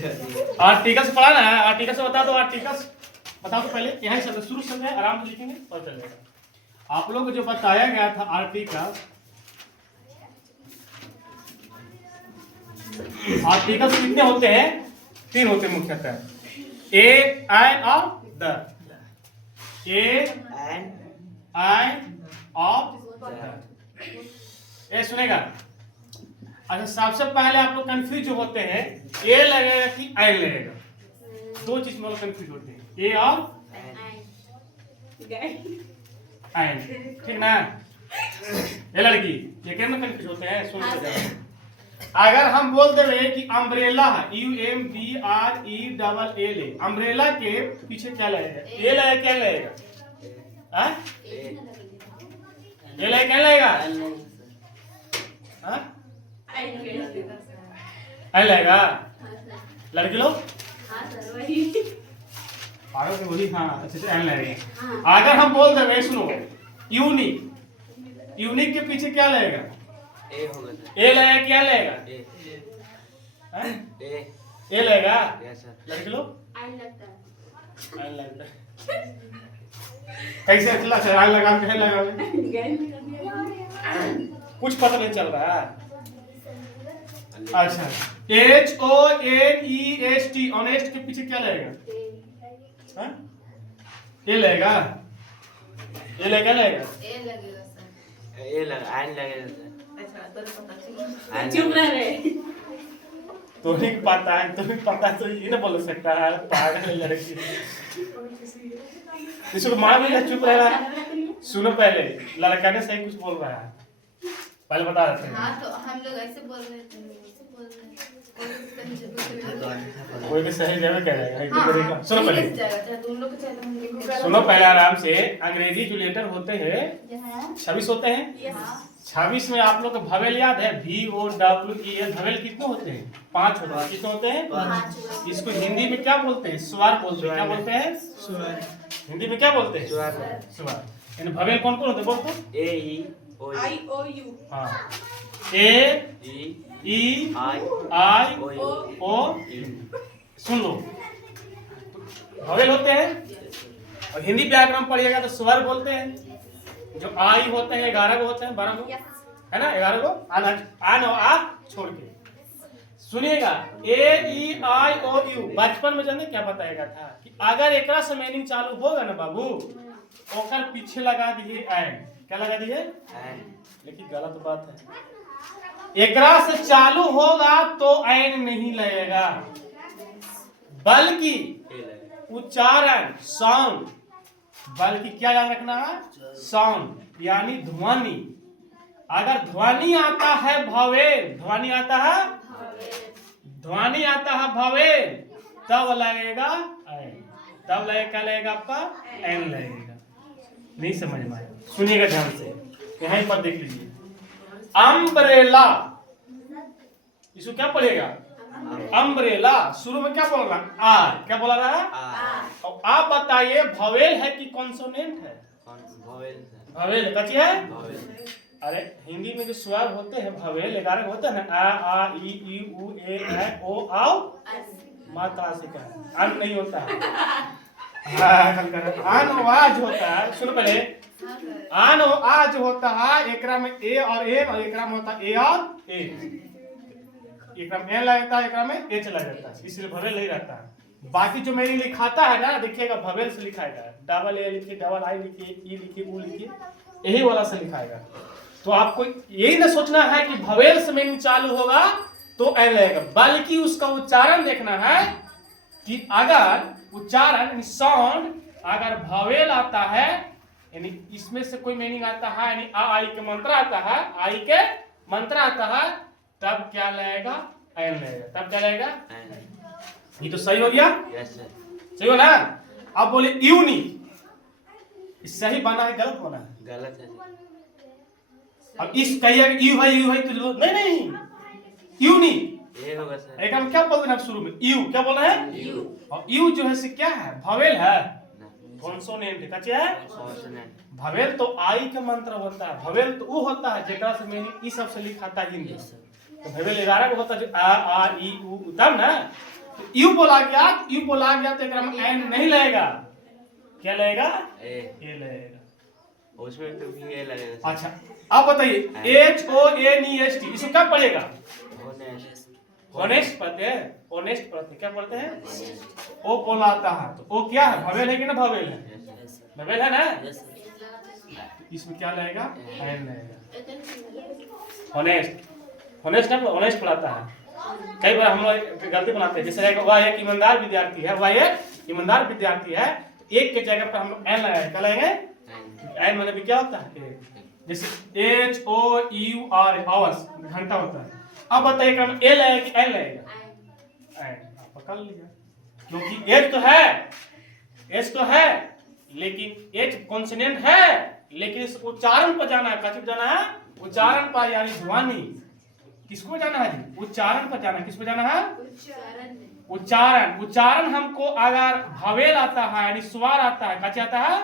Article से पढ़ा ना है, आर्टिकल से बता दो। आर्टिकल बताओ तो पहले, यहाँ से शुरू से आराम से लिखेंगे और चल जाएगा। आप लोग को जो बताया गया था आर्टिकल, आर्टिकल कितने होते हैं? 3 होते हैं मुख्यतः, ए एंड और the. A end of the, ये सुनेगा। अच्छा, सबसे पहले आप लोग कंफ्यूज जो होते हैं, ए लगेगा कि एन लगेगा, 2 चीज में लोग कंफ्यूज होते हैं, ए और एन, ठीक ना? ये लड़की ये क्या में कंफ्यूज होते हैं, सुन के जाओ। अगर हम बोल दे रहे कि अम्ब्रेला है, UMBRELLA, अम्ब्रेला के पीछे क्या लगेगा? ए लगेगा, क्या लगेगा? ये लगेगा, क्या लगेगा? एन लगेगा। लड़की लोग पागल के वही, हाँ अच्छे से एन लगेगा। अगर हम बोल दे रहे, सुनो, यूनिक, यूनिक के पीछे क्या लगेगा? ए होगा। ए लगेगा, क्या लगेगा? ए लगेगा। लड़के लोग आई लगता है। कैसे चला आग लगा के लगा कुछ पता नहीं चल रहा है। अच्छा, HONEST, ऑनेस्ट के पीछे क्या लगेगा? ए लगेगा। ए लगेगा, लगेगा ए लगेगा सर, ए लगा एन लगेगा सर। चुप रहे, तो नहीं पता है, तो नहीं पता तो ये ना बोल सकता है, पागल लड़की। इसको मार भी चुप रह रहा है। सुनो पहले, लड़का ने सही कुछ बोल रहा है, पहले बता रहे थे। हाँ, तो हम लोग ऐसे बोल रहे थे, ऐसे बोल रहे हैं, कोई भी सही जगह कह रहेगा। सुनो पहले, सुनो पहले आराम से। अंग्रेजी जो लेटर होते हैं 26 होते हैं। 26 में आप लोग का भवेल याद है? VOWEL, भवेल कितने होते हैं? 5 होते हैं। कितने होते हैं? इसको हिंदी में क्या बोलते हैं? स्वर बोलते हैं। क्या बोलते हैं? स्वर। हिंदी में क्या बोलते हैं? स्वर। यानी भवेल कौन कौन होते हैं? बोल तो। A E I O U। हाँ, A E I O U। सुन लो, भवेल होते हैं। और हिंदी व्याकरण पढ़िएगा तो स्वर बोलते हैं। जो आई होते हैं 11 को होते हैं, 12 को है ना, 11 को आन और आ छोड़ के। सुनिएगा, AEIOU बचपन में जाने क्या बताएगा था कि अगर एक से मीनिंग चालू होगा ना बाबू, ओकर पीछे लगा दिए एन। क्या लगा दिए? एन। लेकिन गलत बात है, एकरा से चालू होगा तो एन नहीं लगेगा, बल्कि उच्चारण, साउंड, बल्कि क्या याद रखना है? साउंड, यानी ध्वनि। अगर ध्वनि आता है भवेल, ध्वनि आता है, ध्वनि आता है भवेल, तब लगेगा एन। तब लगेगा, क्या लगेगा आपका? एन लगेगा। नहीं समझ में आया? सुनिएगा ध्यान से, यहीं पर देख लीजिए। अम्ब्रेला, इसको क्या पढ़ेगा? अम्ब्रेला। शुरू में क्या बोल रहा है? आ। क्या बोला रहा है? और आप बताइए भवेल है कि कॉन्सोनेंट है? भवेल। कथी है? अरे हिंदी में जो स्वर होते हैं भवेल 11 होते हैं ना, आ ई ई उ ए ऐ ओ आओ, मात्रा से क्या अन नहीं होता है। आन आवाज होता है। सुनो पहले, आन आज होता है, एकरा में ए और ए, और एकरा में होता है ए और ए। एकरा में ए लगता है, एकरा में एच लग जाता है, इसलिए भवेल नहीं रहता है। बाकी जो मेरी लिखाता है ना, देखिएगा भवेल से लिखाएगा, डबल ए लिखिए, डबल आई लिखिए, ई लिखिए, उ लिखिए, यही वाला से लिखाएगा। तो आपको यही ना सोचना है कि भवेल से मीनिंग चालू होगा तो एन लगेगा, बल्कि उसका उच्चारण देखना है कि अगर उच्चारण साउंड अगर भवेल आता है, यानी इसमें से कोई मीनिंग आता है, यानी आ आई के मंत्र आता है, आई के मंत्र आता है, तब क्या लगेगा? एन लगेगा। तब क्या लगेगा? ये तो सही हो गया? यस सर, सही हो ना? अब बोले यूनी, सही बना है गलत बना है? गलत है। अब इस कहिए यू है तो नहीं यूनी ये होगा सर। एक हम क्या बोल रहे हैं शुरू में? यू। क्या बोल रहे हैं? यू। और यू जो है से क्या है? भवेल है, कॉन्सोनेंट है। क्या है? कॉन्सोनेंट। भवेल तो आई का मंत्र होता है, भवेल तो वो होता है जेकरा से मीनिंग ई सब से लिखाता है हिंदी। तो भवेल 11 को होता है, जो आ ई उ, तब ना। यू बोला गया तो एकरा में एन नहीं लगेगा, क्या लगेगा? ए लगेगा। उसमें तो भी ए लगेगा। अच्छा अब बताइए HONEST इसको क्या पढ़ेगा? ऑनेस्ट पढ़ते हैं, ऑनेस्ट पढ़ते हैं, क्या पढ़ते हैं? ओ बोलाता है, तो ओ क्या है? भवेल है कि ना भवेल है? भवेल है ना? इसमें क्या लगेगा? एन लगेगा। ऑनेस्ट ना, ऑनेस्ट पढ़ाता है। कई बार हम लोग गलती बनाते हैं, जैसे वह एक ईमानदार विद्यार्थी है, वह एक ईमानदार विद्यार्थी है, एक के जगह पर हम लोग एन लगाएंगे, क्या लगाएंगे? एन मतलब भी क्या होता है? जैसे HOUR आवर्स घंटा होता है। अब बताइए क्रम ए लगेगा कि एन लगेगा? एन। आप पकड़ लीजिए, क्योंकि एच तो है लेकिन एच कॉन्सोनेंट है, लेकिन इस उच्चारण पर जाना है। कहाँ जाना है? उच्चारण पर, यानी ध्वनि। किसको जाना है जी? उच्चारण पर जाना है। किसको जाना है? उच्चारण हमको अगर भवेल आता है यानी स्वर आता है, क्या आता है,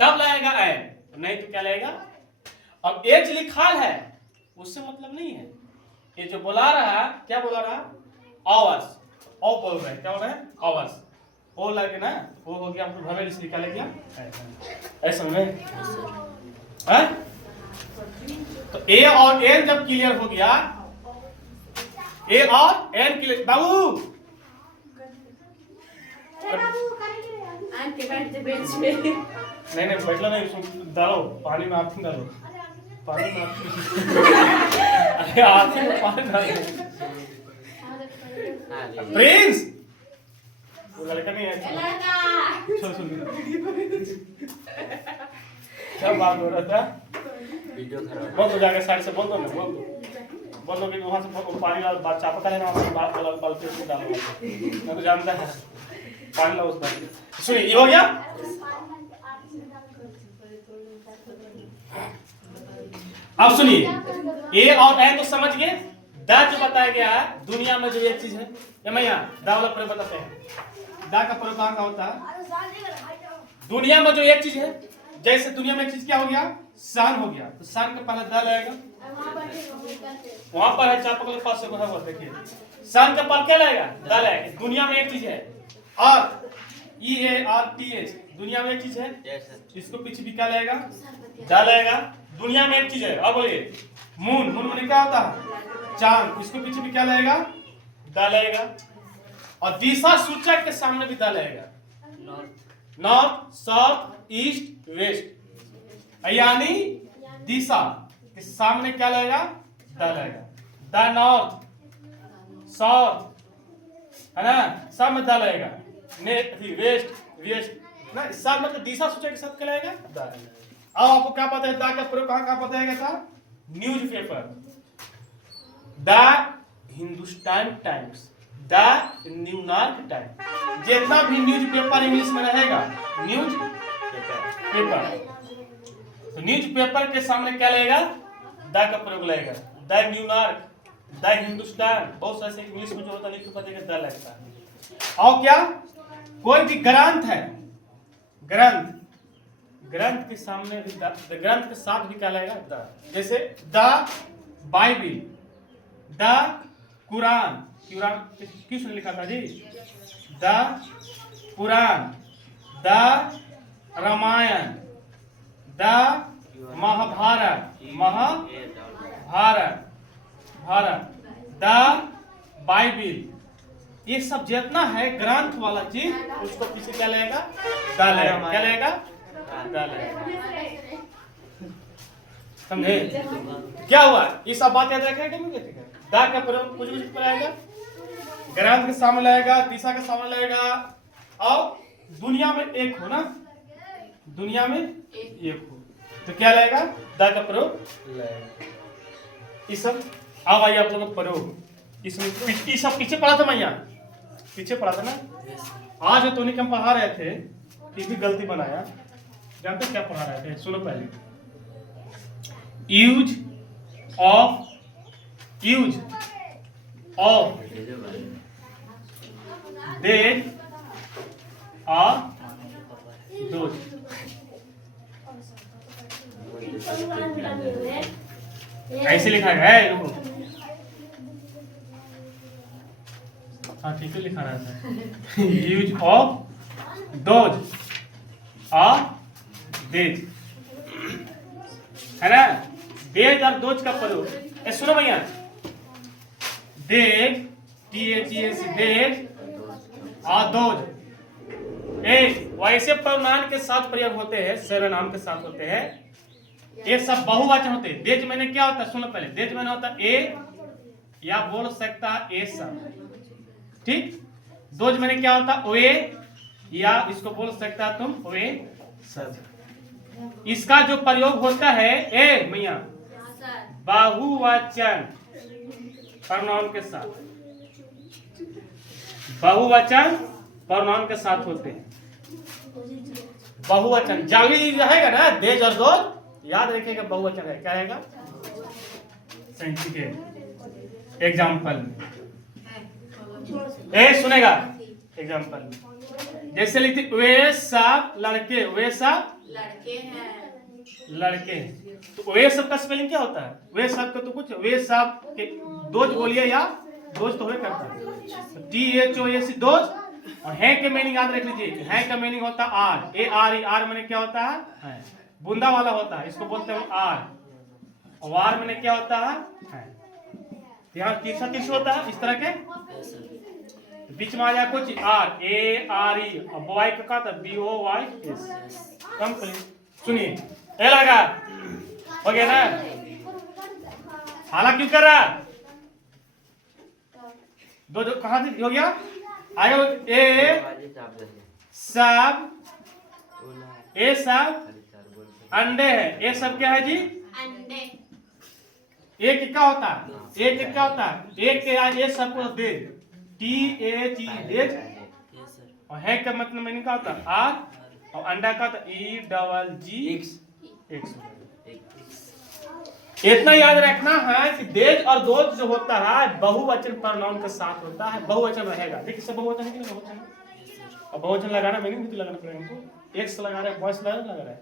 तब लगेगा एन, नहीं तो क्या लगेगा? अब एच लिखा है उससे मतलब नहीं है। ये जो बोला रहा है, क्या बोला रहा? आवाज, ओ बोल रहे हैं, क्या बोल रहे हैं? आवाज, ओ लगे ना, ओ हो गया, आपको भवेल इसलिए क्या लग गया? ऐसा में है? तो ए और एन जब क्लियर हो गया, ए और एन क्लियर, बाबू नहीं बैठला नहीं, डालो पानी में, आती डालो पानी में, अरे आती में पानी डालो। प्रिंस वो लड़का नहीं है, क्या बात हो रहा था? वीडियो खराब बोल दो, जाके साइड से बोल दो ना, बोल दो कि वहां से पानी डाल, बात चापा का लेना, बात पलटे से डालो, मैं तो जानता है पानी ला उस बात। सुनिए, ये हो गया। अब सुनिए, ए और एन तो समझ गए। दा जो बताया गया है, दुनिया में जो एक चीज है, ये मैं यहाँ दा वाला प्रयोग बताते हैं। दा का प्रयोग कहाँ का होता है? दुनिया में जो एक चीज है, जैसे दुनिया में एक चीज क्या हो गया? सन हो गया, तो सन के पहले दा लगेगा, वहां पर है चापक के पास से वो देखिए, सन के पर क्या लगेगा? दा लगेगा। दुनिया में एक चीज है, और EARTH दुनिया में एक चीज है, इसको पीछे भी क्या लगेगा? दा लगेगा। दुनिया में एक चीज है, अब बोलिए मून, मून में क्या होता है? चांद, इसको पीछे भी क्या लगेगा? दा लगेगा। और दिशा सूचक के सामने भी दा लगेगा, नॉर्थ, साउथ, ईस्ट, वेस्ट, यानी दिशा के सामने क्या लगेगा? दा लगेगा। द नॉर्थ, साउथ, है ना, सब में दा लगेगा। वेस्ट ना, सब मतलब दिशा सूचक के साथ क्या लगेगा? दा। अब आपको क्या पता है दा का प्रयोग कहाँ पता है? था newspaper, the Hindustan times, the New York times, जितना भी न्यूज पेपर इंग्लिश में रहेगा, न्यूज पेपर, तो न्यूज पेपर के सामने क्या लगेगा? द का प्रयोग लगेगा। द न्यूयॉर्क, द हिंदुस्तान, बहुत सारे इंग्लिश में जो होता है न्यूज पेपर द लगता है। और क्या, कोई भी ग्रंथ है, ग्रंथ के सामने भी ग्रंथ के साथ भी क्या लगेगा? द। जैसे द बाइबिल, द कुरान, किसने लिखा था जी? The Quran, the Ramayana, the Mahabharata, Bharat, the Bible, ये सब जितना है ग्रंथ वाला चीज, उसको पीछे क्या लगेगा? दा लगेगा। क्या लगेगा? दा लगेगा। समझे? क्या हुआ? ये सब बात याद रखेंगे। दा का प्रयोग कुछ पर आएगा, ग्रंथ के सामने लगेगा, दिशा के सामने लगेगा, और दुनिया में एक हो ना, दुनिया में एक हो, तो क्या लगेगा? दा का प्रयोग लगेगा। ये सब अब आइए आप लोगों का प्रयोग, इसमें ये सब पीछे पढ़ा था, मैं यहाँ पीछे पढ़ा था ना। आज तो नहीं हम पढ़ा रहे थे, ये भी गलती बनाया। जानते क्या पढ़ा रहे थे? सुनो पहले, यूज ऑफ दे और दो, ऐसे लिखा है। हाँ ठीक। ठीक लिखा रहता है। यूज ऑफ दोज और देज, है ना। देज और दोज का प्रयोग, सुनो भैया, देज THES देज और दोज वैसे प्रोनाउन के साथ प्रयोग होते हैं, सर्वनाम के साथ होते हैं। ये सब बहुवचन होते हैं। देज मैंने क्या होता है, सुनो पहले, देज मैंने होता है ए, या बोल सकता है ए सब, ठीक। दोज मैंने क्या होता है वे, या इसको बोल सकता है तुम वे सब। इसका जो प्रयोग होता है ए मैया बहुवचन प्रोनाउन के साथ, बहुवचन प्रोनाउन के साथ होते हैं। बहुवचन जाली रहेगा ना, देज और दोज, याद रखिएगा बहुवचन है, क्या रहेगा। एग्जाम्पल ए सुनेगा, एग्जाम्पल जैसे लिखते वे सब लड़के, वे सब लड़के हैं, लड़के हैं, तो वे सब का स्पेलिंग क्या होता है, वे सब का तो कुछ, वे सब के दोज बोलिए, या दोज तो वे करता है THOS दोज। और है के मीनिंग याद रख लीजिए, है का मीनिंग होता है आर, ARE, मैंने क्या होता है बूंदा वाला होता है, इसको बोलते हैं आर। और वार मैंने क्या होता है, यहाँ तीसरा होता है इस तरह के, बीच में आ जाए कुछ आर, ARE, और बॉय का क्या था BOYS। कम करिए, सुनिए, ए लगा हो गया ना, हाला क्यों कर रहा, दो जो कहाँ से हो गया, आयो ए सब, ए सब अंडे है, ए सब क्या है जी, अंडे, एक क्या होता है, एक क्या होता है, एक के आज ए सब को दे, THE देज, और है का मतलब मैंने क्या होता है आर, और अंडा का होता है EGGX। इतना याद रखना है कि देज और दोज जो होता है बहुवचन प्रोनाउन के साथ होता है, बहुवचन रहेगा। देखिए सब बहुवचन है कि नहीं बहुवचन, और बहुवचन लगाना मीनिंग भी लगाना पड़ेगा हमको, एक से लगा रहे हैं, वॉइस लगा रहे हैं।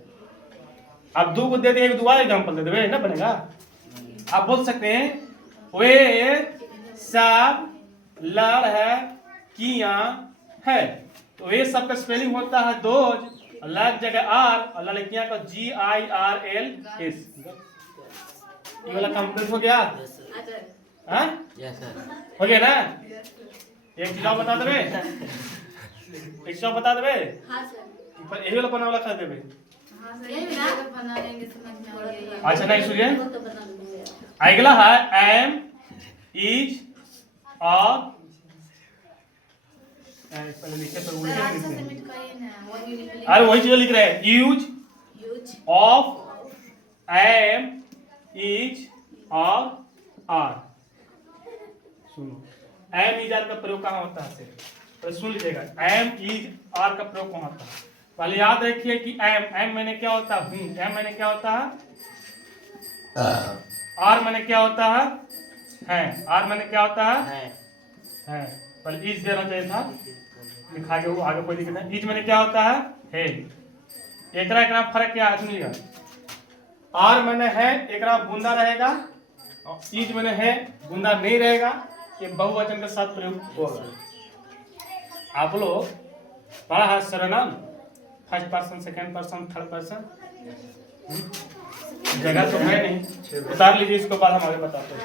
अब दो को दे दे, एक दोबारा एग्जांपल दे दे ना बनेगा। आप बोल सकते हैं वे सब लड़ है किया है, तो वे सब का स्पेलिंग होता है दोज, लग जगह आर, और लड़कियां का GIRLS। ये वाला कंप्लीट हो गया, हाँ हो गया ना। एक चीज और बता देवे, एक चीज और बता देवे, हाँ सर, पर यही वाला बना वाला कर देवे। यही ना बना लेंगे, समझ में आ गया। अच्छा नहीं सुनिए, तो बना लूंगा। अगला है एम, इज, और पहले नीचे पर उल्टे सर, लिखते अच्छा हैं। सबमिट करिए ना, वही लिख लीजिए। अरे वही चीज लिख रहे हैं, use use of am, is और आर। सुनो, एम इज आर का प्रयोग कहाँ होता है, तो सुन लीजिएगा, एम इज आर का प्रयोग कहाँ होता है। पहले याद रखिए कि एम मैंने क्या होता है हूँ, एम मैंने क्या होता है, आर मैंने क्या होता है, आर मैंने क्या होता है। पहले इज देना चाहिए था, लिखा गया वो आगे कोई दिक्कत नहीं। इज मैंने क्या होता है, एकरा फर्क क्या है सुनिएगा, आर मैंने है, एकरा बूंदा रहेगा, और इज मैंने है, बूंदा नहीं रहेगा। ये बहुवचन के साथ प्रयोग होगा। आप लोग पढ़ा है सर्वनाम, first person, second person, third person, जगह तो है नहीं, उतार लीजिए, इसको बाद हम आगे बताते हैं।